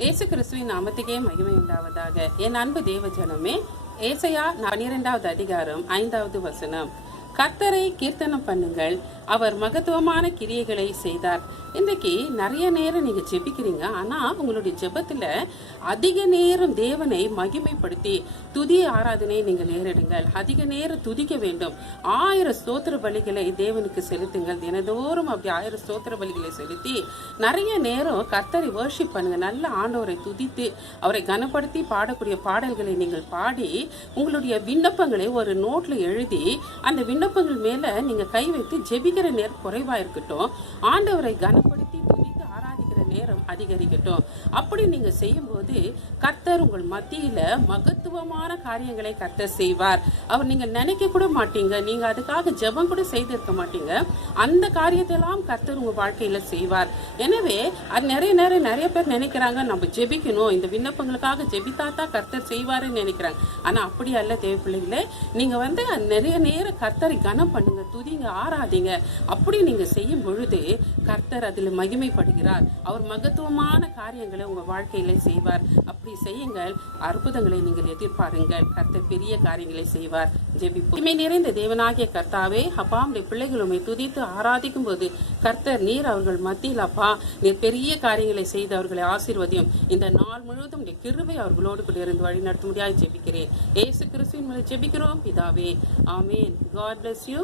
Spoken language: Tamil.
இயேசு கிறிஸ்துவின் நாமத்துக்கே மகிமை உண்டாவதாக. என் அன்பு தேவ ஜனமே, ஏசாயா 12வது அதிகாரம் 5வது வசனம். கர்த்தரை கீர்த்தனம் பண்ணுங்கள், அவர் மகத்துவமான கிரியைகளை செய்தார். இன்றைக்கு நிறைய நேரம் நீங்க ஜெபிக்கிறீங்க, ஆனா உங்களுடைய ஜெபத்துல அதிக நேரம் தேவனை மகிமைப்படுத்தி துதி ஆராதனை நீங்க நேரிடுங்கள். அதிக நேரம் துதிக்க வேண்டும். 1000 ஸ்தோத்திர பலிகளை தேவனுக்கு செலுத்துங்கள். தினதோறும் அப்படி 1000 ஸ்தோத்திர பலிகளை செலுத்தி நிறைய நேரம் கர்த்தரை வர்ஷிப் பண்ணுங்க. நல்ல ஆண்டவரை துதித்து அவரை கனப்படுத்தி பாடக்கூடிய பாடல்களை நீங்கள் பாடி உங்களுடைய விண்ணப்பங்களை ஒரு நோட்ல எழுதி அந்த விண்ணப்பங்கள் மேல நீங்க கை வைத்து ஜெபிக்கிற நேரம் குறைவா இருக்கட்டும். ஆண்டவரை கனப்படுத்தி துதித்து ஆராதிக்கிற நேரம் அதிகரிக்கட்டும். அப்படி நீங்க செய்யும் போது கர்த்தர் உங்கள் மத்தியில மகத்துவமான காரியங்களை கர்த்தர் செய்வார். அவர் நீங்க நினைக்க கூட மாட்டீங்க, நீங்க அதுக்காக ஜெபம் கூட செய்திருக்க மாட்டீங்க. அந்த காரியத்தெல்லாம் கர்த்தர் உங்க வாழ்க்கையில செய்வார். எனவே அது நிறைய பேர் நினைக்கிறாங்க, நம்ம ஜெபிக்கணும், இந்த விண்ணப்பங்களுக்காக ஜெபித்தாத்தான் கர்த்தர் செய்வாருன்னு நினைக்கிறாங்க. ஆனா அப்படி அல்ல தேவ பிள்ளைகளே. நீங்க நிறைய நேரம் கர்த்தரை கனம் பண்ணுங்க, துதிங்க, ஆராதிங்க. அப்படி நீங்க செய்யும் பொழுது கர்த்தர் அதில் மகிமைப்படுகிறார். அவர் மகத்துவமான காரியங்களை உங்க வாழ்க்கையில செய்வார். அப்படி செய்யுங்கள், அற்புதங்களை நீங்கள் எதிர்பாருங்கள். கர்த்தர் பெரிய காரியங்களை செய்வார். ஜெபிப்போம். இமை நிறைந்த தேவனாகிய கர்த்தாவே, அப்பா, உடைய பிள்ளைகள் உம்மை துதித்து ஆராதிக்கும் போது கர்த்தர் நீர் அவர்கள் மத்தியில் அப்பா நீர் பெரிய காரியங்களை செய்து அவர்களை ஆசீர்வதியும். இந்த நாள் முழுவதும் உடைய கிருபை அவர்களோடு கூட இருந்து வழி நடத்த முடியாது ஜெபிக்கிறேன். இயேசு கிறிஸ்துவின் மூலம் ஜெபிக்கிறோம் பிதாவே, ஆமென். God bless you.